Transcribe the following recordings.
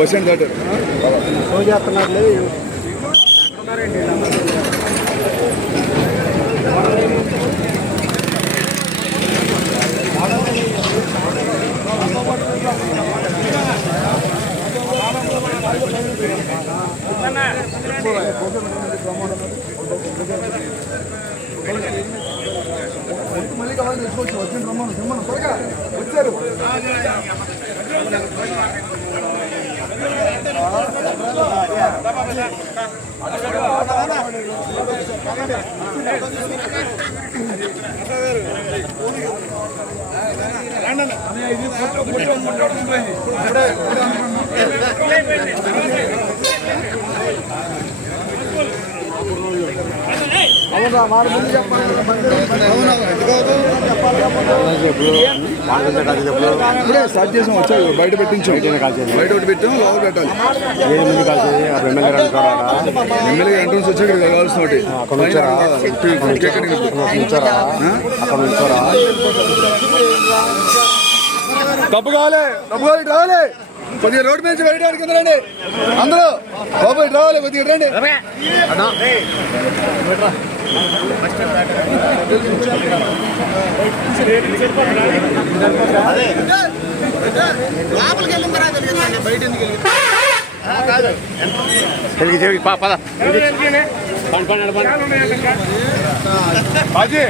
Bus stand దాటారు phone చేస్తున్నారు. మళ్ళీ కావాలి తెచ్చుకోవచ్చు. వచ్చిన రమ్మను రమ్మను త్వరగా వచ్చారు. అవునా మారు ముందు చెప్పాలి. ఇప్పుడే స్టార్ట్ చేసాం. వచ్చాయి బయట పెట్టించాం. బయట ఒకటి పెట్టాం, లోపల పెట్టాలి. ఎమ్మెల్యే ఎంట్రన్స్ వచ్చాక ఇక్కడ కావాల్సిన ఒకటి డబ్బు కావాలి. డబ్బు కావాలి రావాలి. కొద్దిగా రోడ్డు మీద వెళ్ళడానికి రండి అందరూ. బాబు ఇటు రావాలి, కొద్దిగా రండి. బాజీ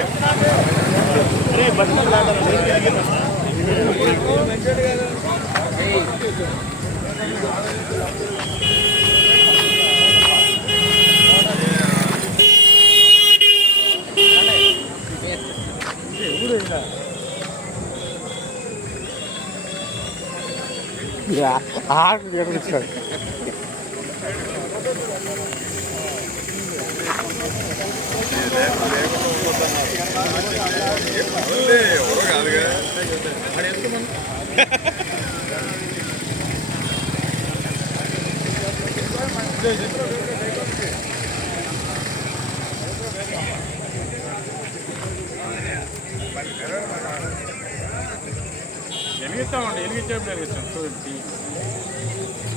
వెలిగిస్తామండి. వెలిగించేప్పుడు వెలిగిస్తాం.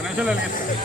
నిమిషాలు వెలిగిస్తాం.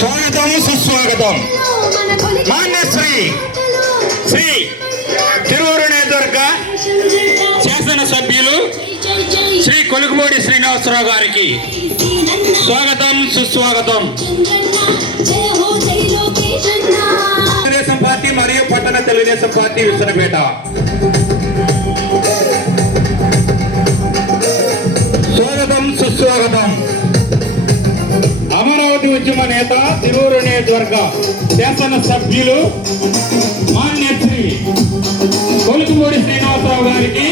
స్వాగతం సుస్వాగతం. మాన్యశ్రీ శ్రీ తిరువురు నియోజకవర్గ శాసనసభ్యులు శ్రీ కొలుకుమూడి శ్రీనివాసరావు గారికి స్వాగతం సుస్వాగతం. తెలుగుదేశం పార్టీ మరియు పట్టణ తెలుగుదేశం పార్టీ విసనపేట. స్వాగతం సుస్వాగతం. అమరావతి ఉద్యమ నేత తిరువురు నియోజకవర్గ శాసనసభ్యులు మాన్యశ్రీ కొలుకుమూడి శ్రీనివాసరావు గారికి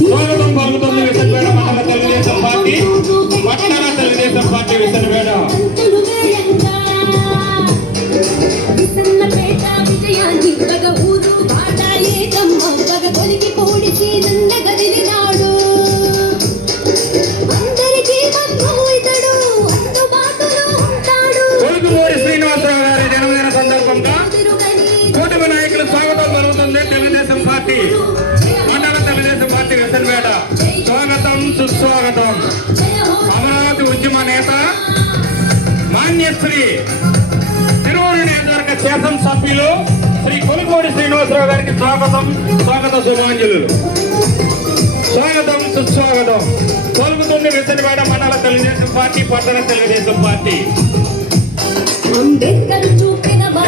స్వాగతం పలుకుతుంది విసనపేట మండల తెలుగుదేశం పార్టీ, పట్టణ తెలుగుదేశం పార్టీ విసనపేట. విజయాన్ని ఊరు బాట ఏకమ్మ కొలికి పోడిచి పార్టీ మండల తెలుగుదేశం పార్టీ విసనపేట స్వాగతం సుస్వాగతం. అమరావతి ఉద్యమ నేత మాన్యశ్రీ తిరువూరు నియోజకవర్గ శాసనసభ్యులు శ్రీ కొలికోడి శ్రీనివాసరావు గారికి స్వాగతం శుభాంజలు. స్వాగతం సుస్వాగతం. కోలుకుతుంది విసనపేట మండల తెలుగుదేశం పార్టీ పట్టణ తెలుగుదేశం పార్టీ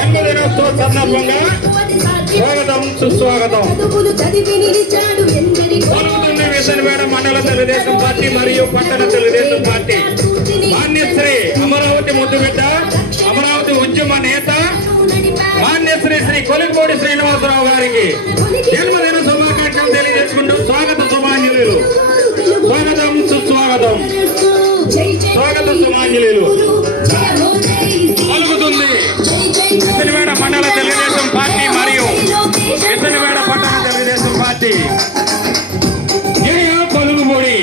జన్మదినోత్సవ సందర్భంగా స్వాగతం సుస్వాగతం. కోలుకుతుంది విసనపేట మండల తెలుగుదేశం పార్టీ మరియు పట్టణ తెలుగుదేశం పార్టీ మాన్యశ్రీ అమరావతి ముద్దుబిడ్డ అమరావతి ఉద్యమ నేత మాన్యశ్రీ శ్రీ కొలికోడి శ్రీనివాసరావు గారికి జన్మదిన శుభాకాంక్షలు తెలియజేసుకుంటూ స్వాగత శుభాంజలు. స్వాగతం సుస్వాగతం. స్వాగత శుభాంజలు. పలుకుతుంది విసనపేట మండల తెలుగుదేశం పార్టీ మరియు విసనపేట పట్టణ తెలుగుదేశం పార్టీ జయ కొలుగుపూడి.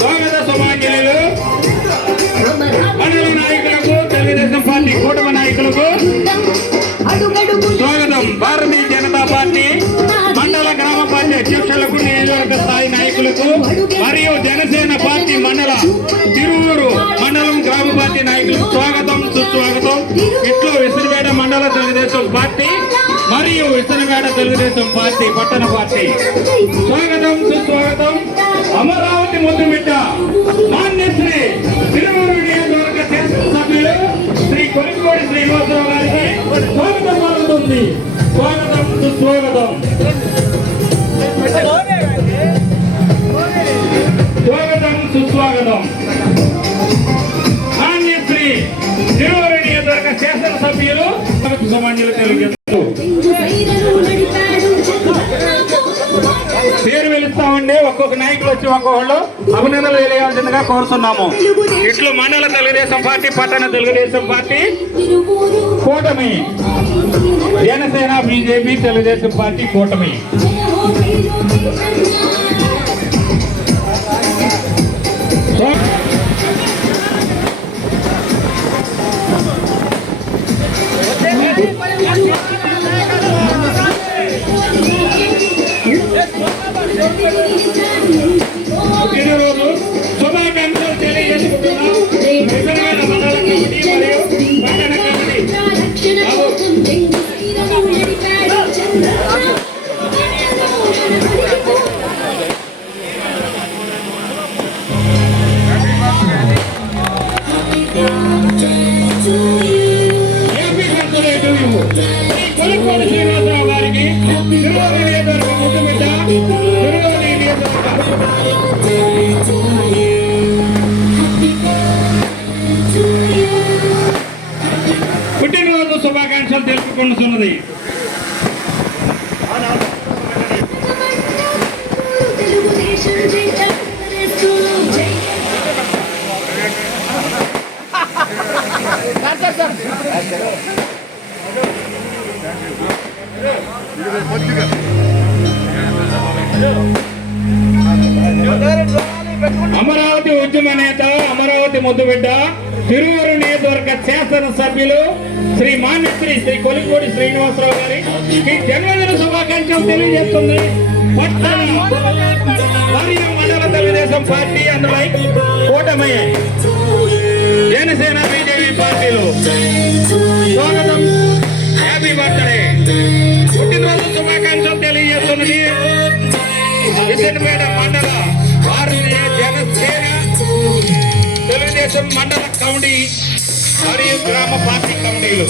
స్వాగత శుభాంజలు. మండల నాయకులకు తెలుగుదేశం పార్టీ కూటమి నాయకులకు స్వాగతం. భారతీయ జనతా పార్టీ మండల గ్రామ పార్టీ అధ్యక్షులకు నియోజకవర్గ స్థాయి నాయకులకు మరియు జనసేన పార్టీ మండల తిరువూరు మండలం గ్రామ పార్టీ నాయకులకు స్వాగతం సుస్వాగతం. ఇట్లు విసనపేట మండల తెలుగుదేశం పార్టీ మరియు విసనపేట తెలుగుదేశం పార్టీ పట్టణ పార్టీ స్వాగతం సుస్వాగతం. అమరావతి ముద్దుబిడ్డ మాన్యశ్రీ తిరువూరు నియోజకవర్గ శాసనసభ్యులు శ్రీ కొలికోడి శ్రీనివాసరావు గారికి స్వాగతం పలుకుతుంది. స్వాగతం సుస్వాగతం. స్వాగతం సుస్వాగతం. మాన్యశ్రీ తిరువూరు నియోజకవర్గ శాసనసభ్యులు సమాన్యులు తెలియజేస్తూ పేరు వెలుస్తామండి. ఒక్కొక్క నాయకులు వచ్చి ఒక్కొక్కళ్ళు అభినందనలు తెలియాల్సిందిగా కోరుతున్నాము. ఇట్లు మండల తెలుగుదేశం పార్టీ పట్టణ తెలుగుదేశం పార్టీ కూటమి జనసేన బీజేపీ తెలుగుదేశం పార్టీ కూటమి ఈరోజు శుభాకాంక్షలు తెలియజేసుకుంటున్నాం. విసనపేట మండల కమిటీ మరియు పట్టణ కమిటీ కొలికోడి శ్రీనివాసరావు గారికి తిరువూరు నియోజకవర్గ ముద్దుబిడ్డ తిరువూరు పుట్టినరోజు శుభాకాంక్షలు తెలుపుకుంటున్నది. అమరావతి ఉద్యమ నేత అమరావతి ముద్దుబిడ్డ తిరువూరు నియోజకవర్గ శాసనసభ్యులు శ్రీ మాన్యశ్రీ శ్రీ కొలికోడి శ్రీనివాసరావు గారి జన్మదిన శుభాకాంక్షలు తెలియజేస్తుంది. పట్టణ మరియు మండల తెలుగుదేశం పార్టీ అందులో కూటమి జనసేన బీజేపీ పార్టీలు స్వాగతం. Happy birthday. పుట్టినరోజు శుభాకాంక్షలు తెలియజేస్తున్నది విసనపేట మండల భారతీయ జనసేన తెలుగుదేశం మండల కమిటీ మరియు గ్రామ పార్టీ కమిటీలు.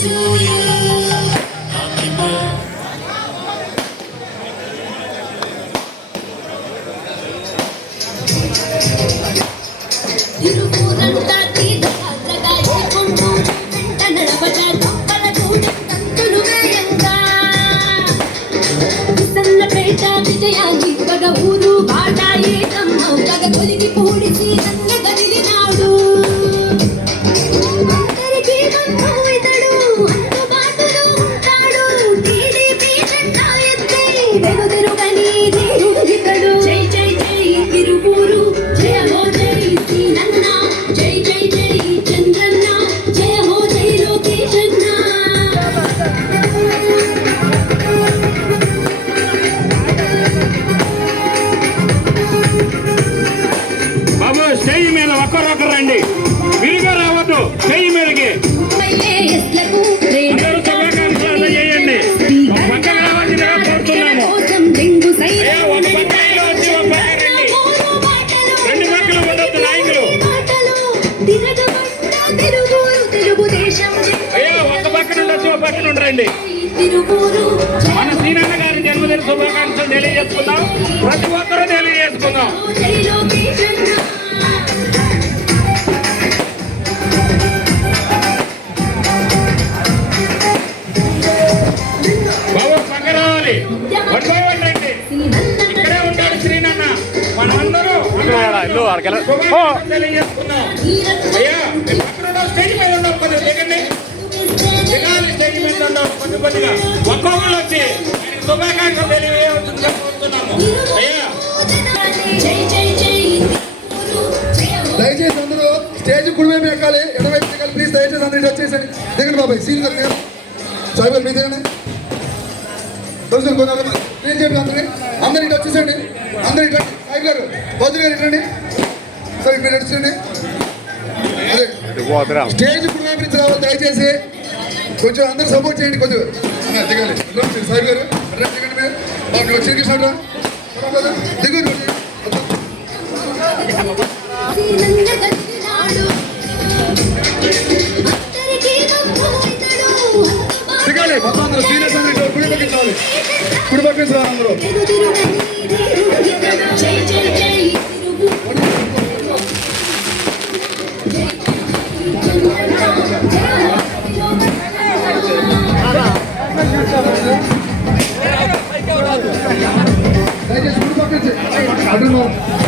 విజయాన్ని ఊరు బాటాయి కొలికి పూడిసి నన్న గదిలినాడు. అందరికీ బంధువు ఇతడు, అందుబాటులో తిరువూరు తెలుగుదేశం అయ్యా ఒక పక్క నుండి వచ్చి ఒక పక్క నుండి రండి. తిరువూరు మన శ్రీనన్న గారి జన్మదిన శుభాకాంక్షలు తెలియజేసుకుందాం. ప్రతి ఒక్కరూ తెలియజేసుకుందాం. జై లోకేశన్న బాబు పక్క రావాలి. రండి. ఇక్కడే ఉంటాడు శ్రీనన్న. మనమందరూ శుభాకాంక్షలు తెలియజేసుకుందాం. అయ్యా మీరు పక్కన ఉన్న స్టేజ్ మీద ఉన్నాం. కొద్దిగా దిగండి. దిగాలి స్టేజ్ మీద ఉన్నాం. కొద్దిగా ఒక్కొక్కరు వచ్చి ఆయనకు శుభాకాంక్షలు తెలియజేయవలసిందిగా కోరుతున్నాము. అయ్యా జై జై జై దయచేసి అందరూ స్టేజ్ కుడివైపు ఎక్కాలి, ఎడవైపు ఎక్కాలి. ప్లీజ్ దయచేసి అందరూ ఇటు వచ్చేసండి. దిగండి బాబాయ్, సీన్ గారు దిగండి. సాయి గారు మీరు దిగండి. కొంచెం ప్లీజ్ చెప్పి అందరూ ఇటు వచ్చేసండి. అందరూ ఇటు సాయి గారు బౌద్ధ గారు ఇటండి. సార్ ఇక్కడ వచ్చేయండి. అదే స్టేజ్ కుడివైపు నుంచి రావాలి. దయచేసి కొంచెం అందరూ సపోర్ట్ చేయండి. కొంచెం దిగాలి. సాయి గారు దిగండి. మీరు బాబు వచ్చి దిగురు శ్రీనంద గదినాడు అందరికీ గొప్పయితడు దిగాలి. మొత్తం అందరూ సీరియస్ అందరూ కుడి పక్కన రావాలి. కుడి పక్కన రావాలి అందరూ. జై జై జై దయచేసి కుడి పక్కన